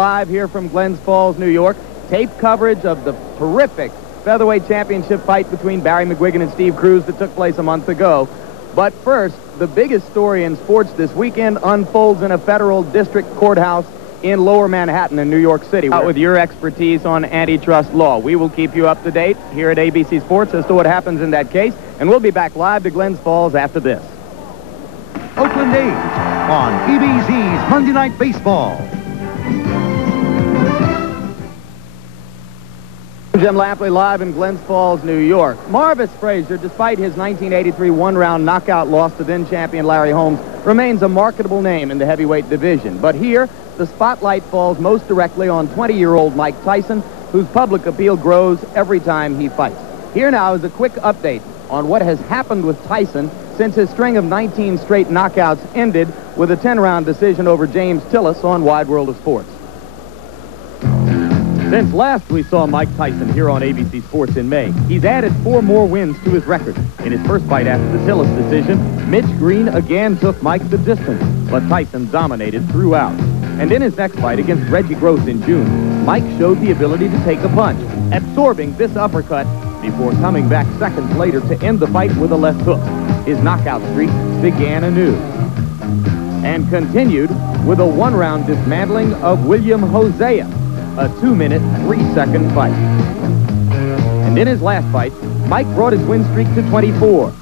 Live here from Glens Falls, New York. Tape coverage of the terrific featherweight championship fight between Barry McGuigan and Steve Cruz that took place a month ago. But first, the biggest story in sports this weekend unfolds in a federal district courthouse in Lower Manhattan in New York City. With your expertise on antitrust law, we will keep you up to date here at ABC Sports as to what happens in that case, and we'll be back live to Glens Falls after this. Oakland A's on EBC's Monday Night Baseball. Jim Lampley live in Glens Falls, New York. Marvis Frazier, despite his 1983 one-round knockout loss to then-champion Larry Holmes, remains a marketable name in the heavyweight division. But here, the spotlight falls most directly on 20-year-old Mike Tyson, whose public appeal grows every time he fights. Here now is a quick update on what has happened with Tyson since his string of 19 straight knockouts ended with a 10-round decision over James Tillis on Wide World of Sports. Since last we saw Mike Tyson here on ABC Sports in May, he's added 4 more wins to his record. In his first fight after the Tillis decision, Mitch Green again took Mike the distance, but Tyson dominated throughout. And in his next fight against Reggie Gross in June, Mike showed the ability to take a punch, absorbing this uppercut before coming back seconds later to end the fight with a left hook. His knockout streak began anew and continued with a one-round dismantling of William Hosea, a 2-minute, 3-second fight. And in his last fight, Mike brought his win streak to 24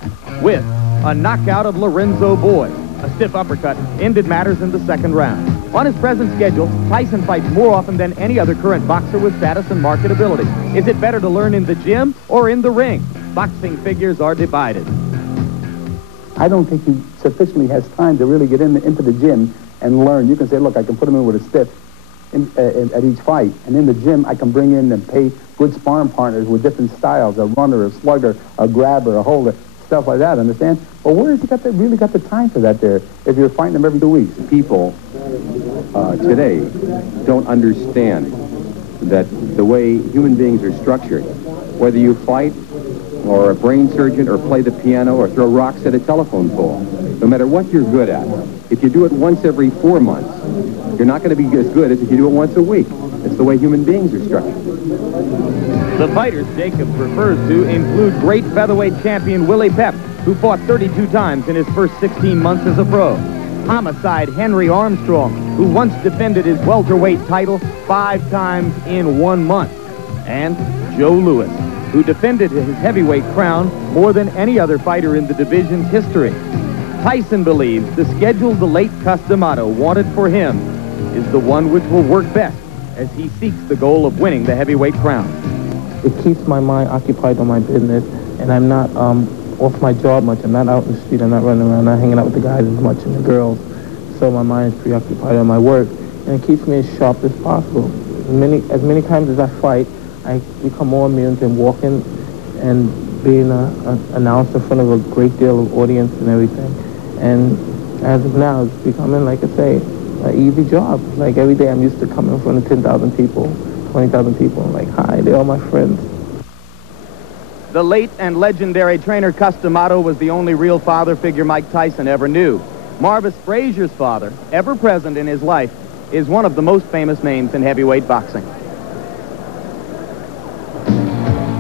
with a knockout of Lorenzo Boyd. A stiff uppercut ended matters in the second round. On his present schedule, Tyson fights more often than any other current boxer with status and marketability. Is it better to learn in the gym or in the ring? Boxing figures are divided. I don't think he sufficiently has time to really get into the gym and learn. You can say, look, I can put him in with a stiff at each fight, and in the gym I can bring in and pay good sparring partners with different styles, a runner, a slugger, a grabber, a holder, stuff like that, understand? Well, where has he really got the time for that there if you're fighting him every 2 weeks? People today don't understand that the way human beings are structured, whether you fight or a brain surgeon or play the piano or throw rocks at a telephone pole, no matter what you're good at, if you do it once every 4 months, you're not going to be as good as if you do it once a week. It's the way human beings are structured. The fighters Jacobs refers to include great featherweight champion Willie Pep, who fought 32 times in his first 16 months as a pro. Homicide Henry Armstrong, who once defended his welterweight title 5 times in 1 month. And Joe Louis, who defended his heavyweight crown more than any other fighter in the division's history. Tyson believes the schedule the late Customato wanted for him is the one which will work best as he seeks the goal of winning the heavyweight crown. It keeps my mind occupied on my business, and I'm not off my job much. I'm not out in the street. I'm not running around, not hanging out with the guys as much and the girls. So my mind is preoccupied on my work, and it keeps me as sharp as possible. As many times as I fight, I become more immune to walking and being an announcer in front of a great deal of audience and everything. And as of now, it's becoming, like I say, an easy job. Like every day I'm used to coming in front of 10,000 people, 20,000 people. I'm like, hi, they're all my friends. The late and legendary trainer Customato was the only real father figure Mike Tyson ever knew. Marvis Frazier's father, ever present in his life, is one of the most famous names in heavyweight boxing.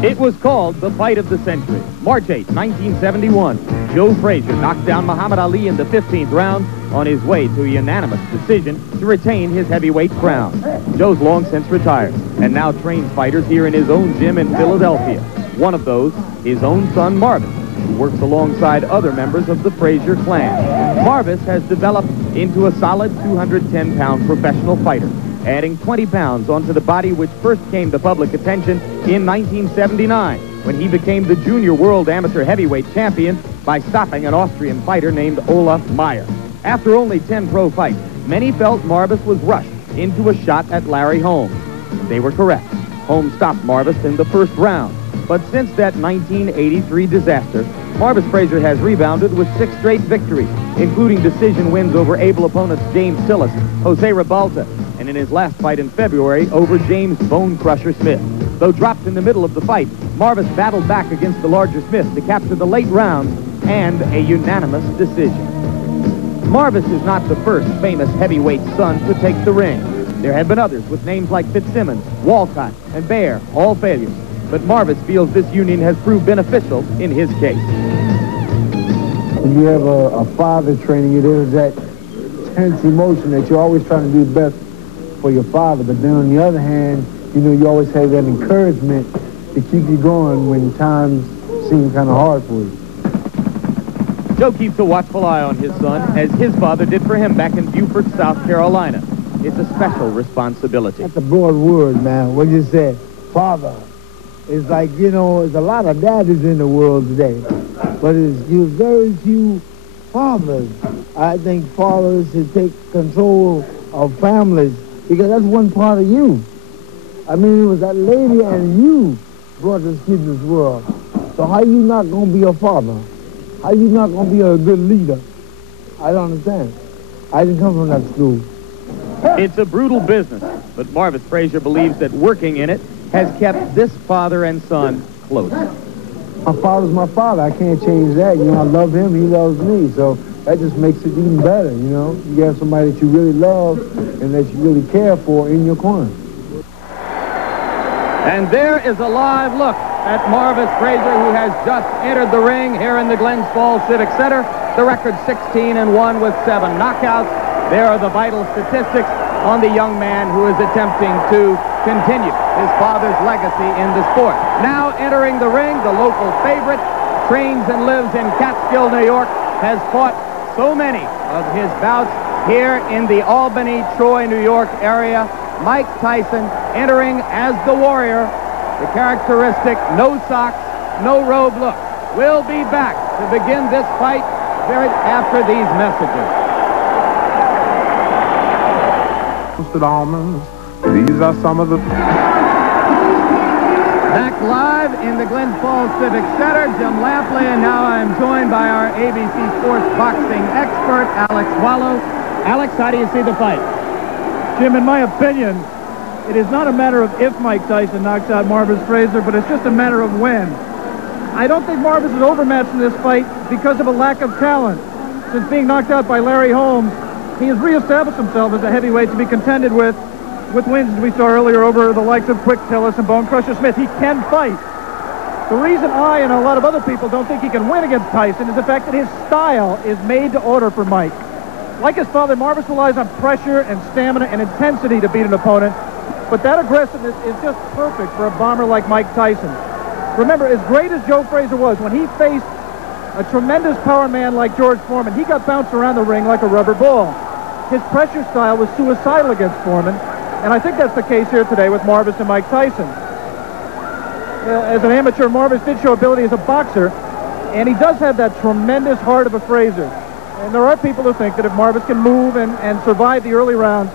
It was called the fight of the century. March 8, 1971, Joe Frazier knocked down Muhammad Ali in the 15th round on his way to a unanimous decision to retain his heavyweight crown. Joe's long since retired and now trains fighters here in his own gym in Philadelphia. One of those, his own son Marvis, who works alongside other members of the Frazier clan. Marvis has developed into a solid 210-pound professional fighter, adding 20 pounds onto the body which first came to public attention in 1979 when he became the junior world amateur heavyweight champion by stopping an Austrian fighter named Olaf Meyer. After only 10 pro fights, many felt Marvis was rushed into a shot at Larry Holmes. They were correct. Holmes stopped Marvis in the first round. But since that 1983 disaster, Marvis Frazier has rebounded with 6 straight victories, including decision wins over able opponents James Tillis, Jose Ribalta, and in his last fight in February over James Bone Crusher Smith. Though dropped in the middle of the fight, Marvis battled back against the larger Smith to capture the late rounds and a unanimous decision. Marvis is not the first famous heavyweight son to take the ring. There have been others with names like Fitzsimmons, Walcott, and Bear, all failures. But Marvis feels this union has proved beneficial in his case. When you have a father training you, there's that tense emotion that you're always trying to do the best for your father. But then on the other hand, you know, you always have that encouragement to keep you going when times seem kind of hard for you. Joe keeps a watchful eye on his son, as his father did for him back in Beaufort, South Carolina. It's a special responsibility. That's a broad word, man. What you said, father. It's like, you know, there's a lot of daddies in the world today, but there's very few fathers. I think fathers should take control of families, because that's one part of you. I mean, it was that lady and you brought this kid in this world. So how you not going to be a father? How you not going to be a good leader? I don't understand. I didn't come from that school. It's a brutal business, but Marvis Frazier believes that working in it has kept this father and son close. My father's my father. I can't change that. You know, I love him. He loves me. So that just makes it even better, you know. You have somebody that you really love and that you really care for in your corner. And there is a live look at Marvis Frazier, who has just entered the ring here in the Glens Falls Civic Center. The record 16-1 with 7 knockouts. There are the vital statistics on the young man who is attempting to continue his father's legacy in the sport. Now entering the ring, the local favorite, trains and lives in Catskill, New York, has fought so many of his bouts here in the Albany, Troy, New York area. Mike Tyson entering as the warrior, the characteristic no socks, no robe look. We'll be back to begin this fight right after these messages. Roasted almonds, these are some of the... Back live in the Glens Falls Civic Center, Jim Lampley, and now I'm joined by our ABC Sports boxing expert, Alex Wallow. Alex, how do you see the fight? Jim, in my opinion, it is not a matter of if Mike Tyson knocks out Marvis Frazier, but it's just a matter of when. I don't think Marvis is overmatched in this fight because of a lack of talent. Since being knocked out by Larry Holmes, he has reestablished himself as a heavyweight to be contended with wins we saw earlier over the likes of Quick Tillis and Bone Crusher Smith. He can fight. The reason I and a lot of other people don't think he can win against Tyson is the fact that his style is made to order for Mike. Like his father, Marvis relies on pressure and stamina and intensity to beat an opponent, but that aggressiveness is just perfect for a bomber like Mike Tyson. Remember, as great as Joe Frazier was, when he faced a tremendous power man like George Foreman, he got bounced around the ring like a rubber ball. His pressure style was suicidal against Foreman, and I think that's the case here today with Marvis and Mike Tyson. As an amateur, Marvis did show ability as a boxer, and he does have that tremendous heart of a Frazier. And there are people who think that if Marvis can move and survive the early rounds,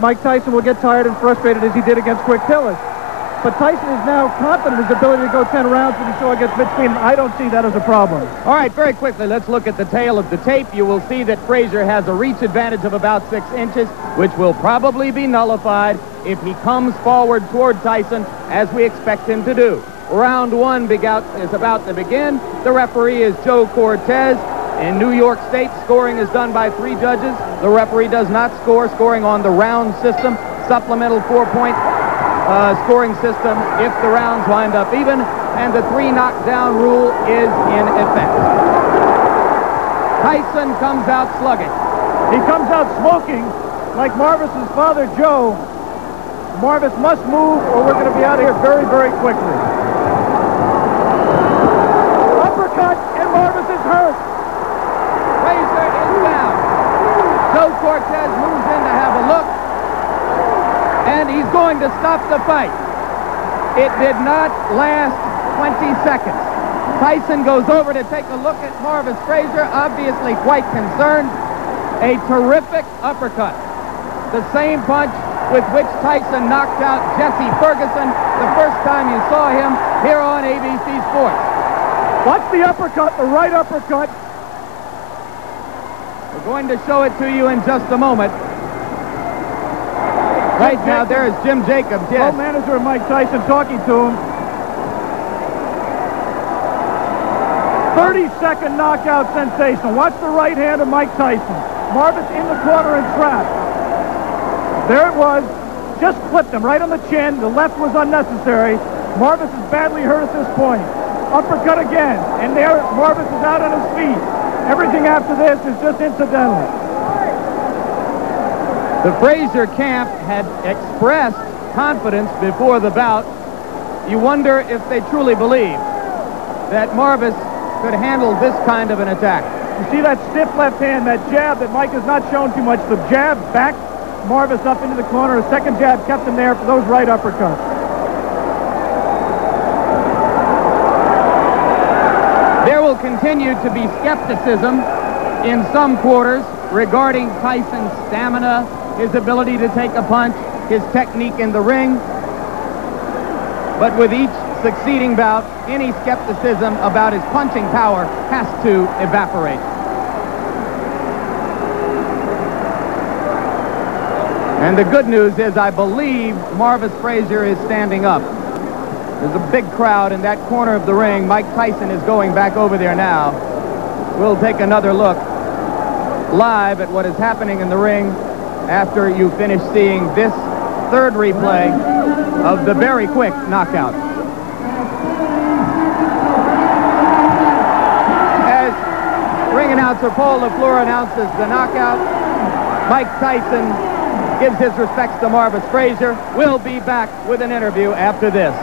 Mike Tyson will get tired and frustrated as he did against Quick Tillis. But Tyson is now confident in his ability to go 10 rounds when he saw against Mitch Keenan. I don't see that as a problem. All right, very quickly, let's look at the tail of the tape. You will see that Frazier has a reach advantage of about 6 inches, which will probably be nullified if he comes forward toward Tyson, as we expect him to do. Round 1 is about to begin. The referee is Joe Cortez. In New York State, scoring is done by 3 judges. The referee does not scoring on the round system, supplemental 4-point scoring system if the rounds wind up even, and the 3 knockdown rule is in effect. Tyson comes out slugging. He comes out smoking like Marvis's father, Joe. Marvis must move or we're going to be out of here very, very quickly. Uppercut, and Marvis is hurt. Frazier is down. Joe Cortez moves in to have a look, and he's going to stop the fight. It did not last 20 seconds. Tyson goes over to take a look at Marvis Frazier, obviously quite concerned. A terrific uppercut. The same punch with which Tyson knocked out Jesse Ferguson the first time you saw him here on ABC Sports. Watch the uppercut, the right uppercut. We're going to show it to you in just a moment. Right now, there is Jim Jacobs, yes. Co-manager of Mike Tyson talking to him. 30-second knockout sensation. Watch the right hand of Mike Tyson. Marvis in the corner and trapped. There it was. just clipped him right on the chin. The left was unnecessary. Marvis is badly hurt at this point. Uppercut again, and there Marvis is out on his feet. Everything after this is just incidental. The Frazier camp had expressed confidence before the bout. You wonder if they truly believe that Marvis could handle this kind of an attack. You see that stiff left hand, that jab that Mike has not shown too much. The jab backed Marvis up into the corner. A second jab kept him there for those right uppercuts. There will continue to be skepticism in some quarters regarding Tyson's stamina, his ability to take a punch, his technique in the ring. But with each succeeding bout, any skepticism about his punching power has to evaporate. And the good news is I believe Marvis Frazier is standing up. There's a big crowd in that corner of the ring. Mike Tyson is going back over there now. We'll take another look live at what is happening in the ring after you finish seeing this third replay of the very quick knockout. As ring announcer Paul LaFleur announces the knockout, Mike Tyson gives his respects to Marvis Frazier. We'll be back with an interview after this.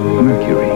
Mercury,